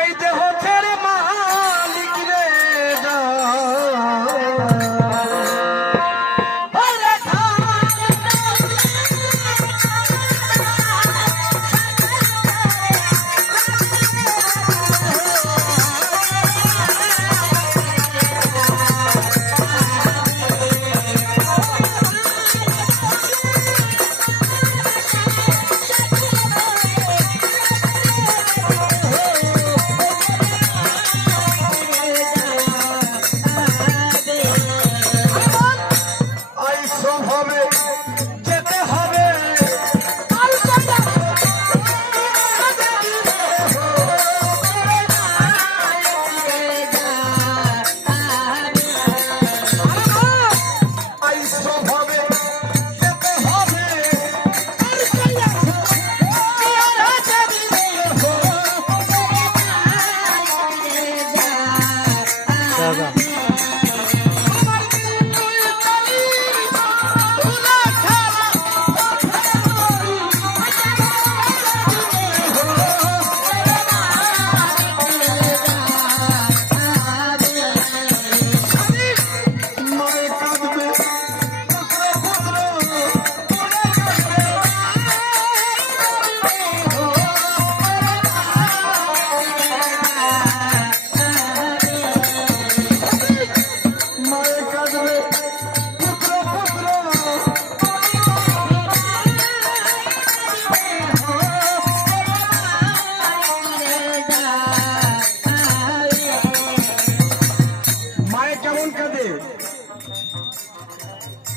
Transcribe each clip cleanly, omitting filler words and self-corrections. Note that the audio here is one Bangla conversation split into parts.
এই দেহ ছেড়ে মালিক রে যা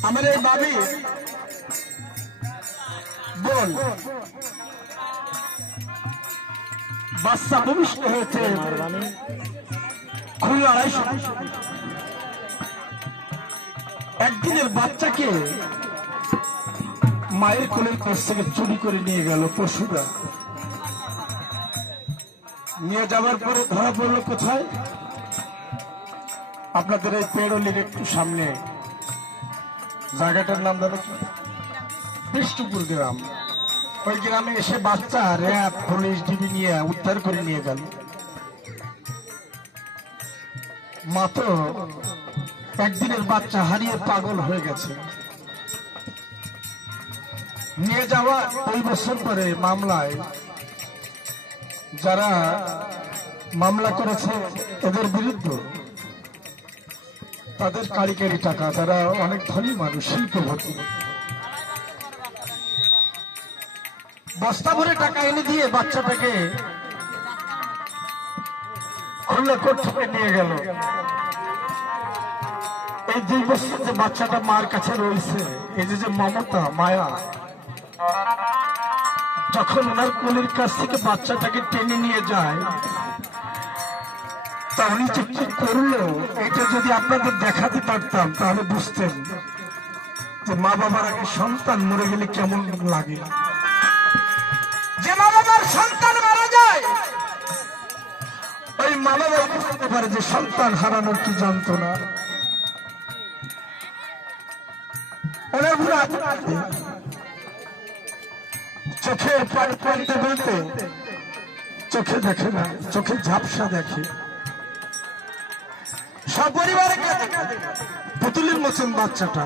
আমার এই ভাবি বোন বাচ্চা ভূমিষ্ঠ হয়েছে খুলনা 250 একদিনের বাচ্চাকে মায়ের কোলের কাছ থেকে চুরি করে নিয়ে গেল পশুরা। নিয়ে যাওয়ার পরে ধরা পড়লো কোথায়? আপনাদের এই পেড়লির একটু সামনে, জায়গাটার নাম ধরো বিষ্ণুপুর গ্রাম। ওই গ্রামে এসে বাচ্চা র্যাব পুলিশ ডিবি নিয়ে উদ্ধার করে নিয়ে গেল। মাত্র একদিনের বাচ্চা হারিয়ে পাগল হয়ে গেছে। নিয়ে যাওয়া 2 বছর পরে মামলায় যারা মামলা করেছে এদের বিরুদ্ধে তাদের কারিগরি টাকা, তারা অনেক ধনী মানুষ, শিল্পপতি, বস্তা ভরে টাকা এনে দিয়ে বাচ্চাটাকে খুলনা কোর্ট থেকে নিয়ে গেল। এই 2 বছর যে বাচ্চাটা মার কাছে রয়েছে, এই যে মমতা মায়া, যখন ওনার কোলের কাছ থেকে বাচ্চাটাকে টেনে নিয়ে যায়, তাহলে যে কি করলো এটা যদি আপনাদের দেখাতে পারতাম তাহলে বুঝতেন যে মা বাবার আগে সন্তান মরে গেলে কেমন লাগে। যে মা বাবার সন্তান মারা যায় ওই মা বাবা বুঝতে পারে যে সন্তান হারানোর কি যন্ত্রণা। চোখে পানি পড়তে বলতে চোখে দেখে না, চোখে ঝাপসা দেখে। সপরিবারে পুতুলের মতন বাচ্চাটা,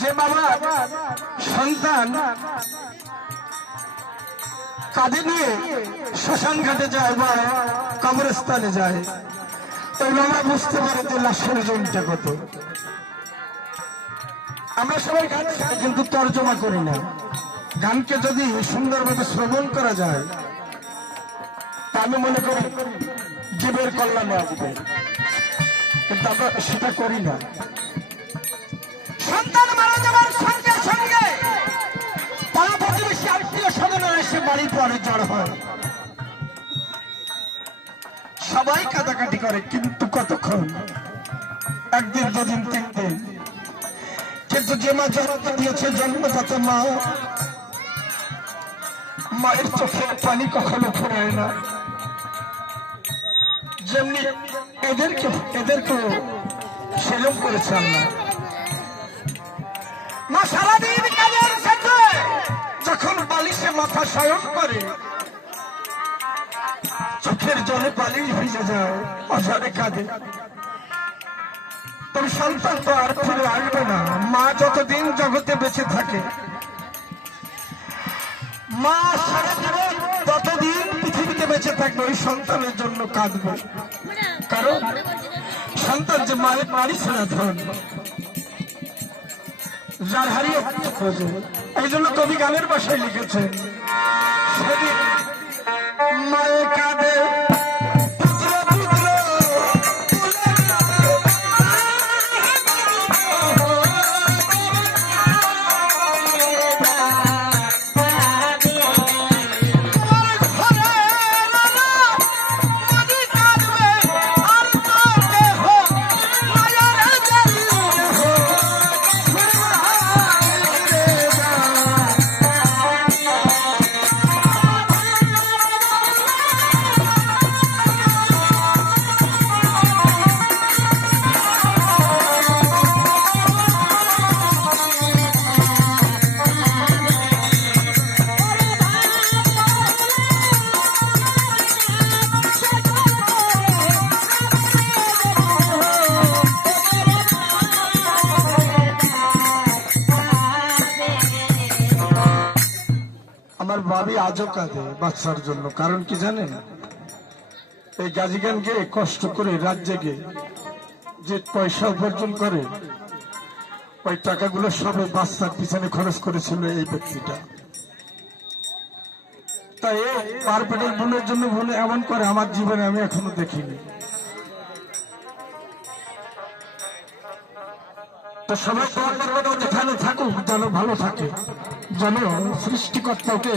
যে বাবা সন্তান কাঁধে নিয়ে শ্মশান ঘাটে যায় বা কবরস্থানে যায়, ওই বাবা বুঝতে পারে যে লাশের ওজনটা কত। আমরা সবাই গান শুনি কিন্তু তর্জমা করি না। গানকে যদি সুন্দরভাবে শ্রবণ করা যায় তা আমি মনে করি জীবের কল্যাণে আসবে, কিন্তু আমরা সেটা করি না। সন্তান মারা যাওয়ার সঙ্গে সঙ্গে পাড়া প্রতিবেশী আত্মীয় স্বজনরা এসে বাড়ির পরে জড় হয়, সবাই কাটাকাটি করে, কিন্তু কতক্ষণ? 1 দিন 2 দিন 3 দিন। কিন্তু যে মা জন্ম দিয়েছে, জন্মদাতা মা, মায়ের চোখের পানি কখনো ফুরায় না। যেমনি এদেরকেও সেরম করেছে আল্লাহ। মা সারাদিন কাজের সাথে যখন বালিশে মাথা শয়ন করে, চোখের জলে পানি ভিজে যায়, অঝরে কাঁদে। তবে সন্তান তো আর ফিরে আসবে না। মা যতদিন জগতে বেঁচে থাকে, মা সারা জীবন যতদিন পৃথিবীতে বেঁচে থাকবে ওই সন্তানের জন্য কাঁদবে। কারণ সন্তান যে মায়ের বাড়ি ছেড়ে ধন, যার হারিয়ে খোঁজে। এই জন্য কবি গানের ভাষায় লিখেছেন, সেদিন মায়ে কাঁদে আমার ভাবি আজও কাঁদে বাচ্চার জন্য। কারণ কি জানেন, এই গাজীগানকে কষ্ট করে রাত জেগে যে পয়সা উপার্জন করে, ওই টাকাগুলো সবে বাচ্চার পিছনে খরচ করেছিল এই ব্যক্তিটা। তাই পার পেটের বোনের জন্য বোন এমন করে আমার জীবনে আমি এখনো দেখিনি। তো সবাই যেখানে থাকুক যেন ভালো থাকে, যেন সৃষ্টিকর্তাকে